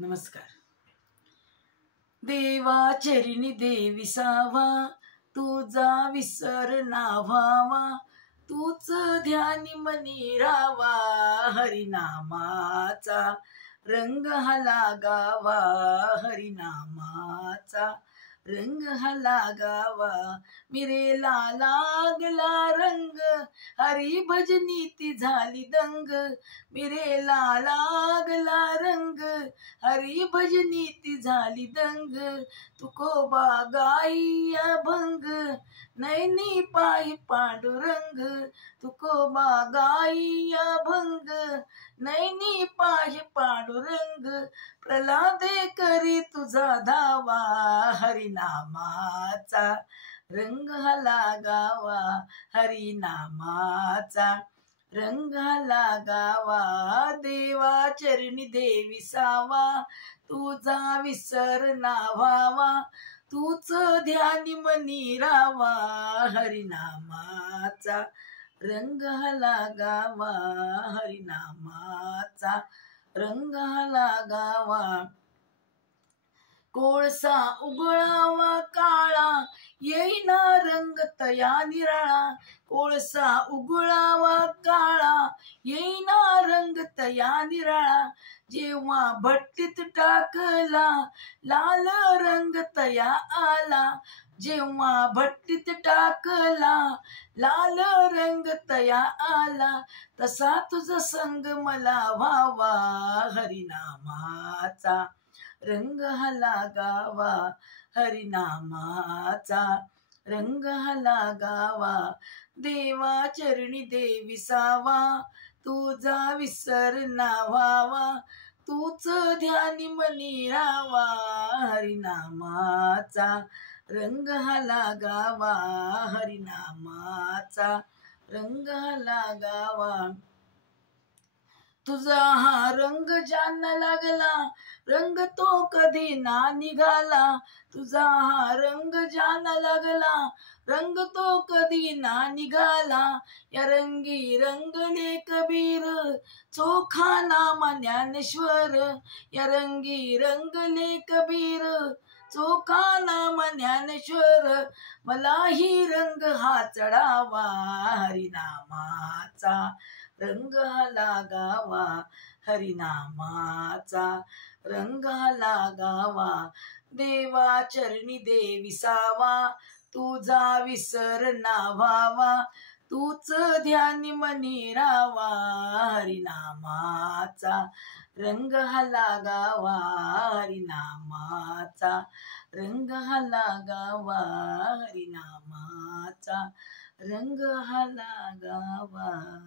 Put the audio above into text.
नमस्कार. देवा चरणी दे विसावा, तुझा विसर ना व्हावा, तूच ध्यानी मनी रावा, हरिनामाचा रंग हा लागावा, हरिनामाचा रंग हा लागावा. मिरेला लागला रंग, हरी भजनीती झाली दंग. मिरेला लागला रंग, हरी भजनीती झाली दंग. तुकोबा गाई अभंग, नैनी पाही पांडुरंग. तुकोबा गाई अभंग, नैनी पाही पांडुरंग. प्रल्हादे करी तुझा धावा, हरिनामाचा रंग हा लागावा, हरिनामाचा रंग हा लागावा. देवा चरणी दे विसावा, तुझा विसर ना व्हावा, तूच ध्यानी मनी रावा, हरिनामाचा रंग हा लागावा, हरिनामाचा रंग हा लागावा. कोळसा उगळावा काळा, येईना रंग तया निराळा. कोळसा उगळावा काळा, येईना रंग तया निराळा. जेव्हा भट्टीत टाकला, लाल रंग तया आला. जेव्हा भट्टीत टाकला, लाल रंग तया आला. तसा तुझा संग मला व्हावा, हरिनामाचा रंग हा लागावा, हरिनामाचा रंग हा लागावा. देवा चरणी दे विसावा, तुझा विसर ना व्हावा, तूच ध्यानी मनी रावा, हरिनामाचा रंग हा लागावा, हरिनामाचा रंग हा लागावा. तुझा हा रंग ज्यांना लागला, रंग तो कधी ना निघाला. तुझा हा रंग ज्यांना लागला, रंग तो कधी ना निघाला. या रंगी रंगले कबीर, चोखा नाम ज्ञानेश्वर. या रंगी रंगले कबीर, चोखा नाम ज्ञानेश्वर. मलाही रंग हा चढावा, हरिनामाचा रंग हा लागावा, हरिनामाचा रंग हा लागावा. देवा चरणी दे विसावा, तुझा विसर ना व्हावा, तूच ध्यानी मनी रावा, हरिनामाचा रंग हा लागावा, हरिनामाचा रंग हा लागावा, हरिनामाचा रंग हा लागावा.